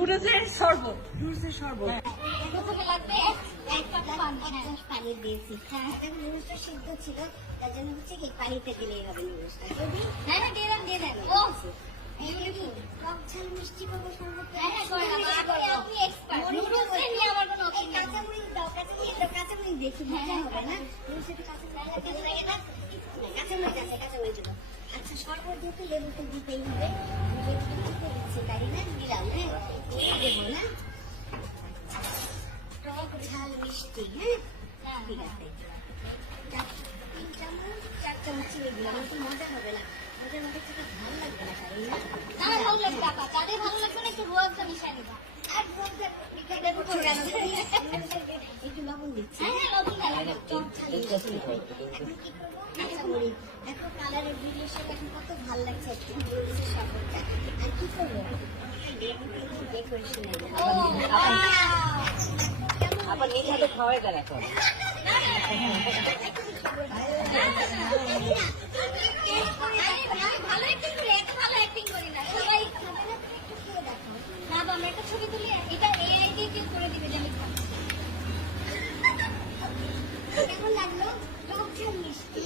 নুডলসের শরবত, নুডলসের শরবত। প্রথমে লাগবে এক কাপ পানি দিয়েছি। নুডলসটা সিদ্ধ ছিল, তার জন্য হচ্ছে কি পানিতে দিলেই হবে নুডলসটা। হ্যাঁ দিয়ে দেন। ও টক ঝাল মিষ্টি করবো শরবত। আপনি এক্সপার্ট। নুডলসে নিয়ে আমার কোনো কাঁচামরিচ দাও, কাঁচামরিচ দেখি মজা হবে না। নুডলসে কাঁচামরিচ লাগে না, কাঁচামরিচ আছে, কাঁচামরিচ দেবো। আচ্ছা শরবত যেহেতু লেবুতে দিতেই হবে, তাই না দিলাম। হ্যাঁ দেবো না, টক ঝাল মিষ্টি। হ্যাঁ ঠিক আছে, 4 চামচ চিনি দিলাম। একটু মজা হবে না, মজার মধ্যে থেকে ভালো লাগবে না, তাই না? ভালো লাগবে আপা, তাদের ভালো লাগবে না, একটু রোয়াবজা মিশিয়ে নিবা। আর রোয়াবজা একটু লবণ দিচ্ছি। হ্যাঁ লবণ টক ঝাল মিষ্টি। এখন কি করবো? কাঁচামরিচ। দেখো কালারের ভিডিওর এখন কত ভালো লাগছে শরবতটা। আর কি করবো? ডেকোরেশন আবার নিজে হাতে খাওয়াই দেন এখন। ভালো অ্যাক্টিং করি, এত ভালো অ্যাক্টিং করি না সবাই। না বা আমরা একটা ছবি তুলি, এটা এআই দিয়ে কেউ করে দিবে যে আমি খাবো। কেমন লাগলো? টক ঝাল মিষ্টি।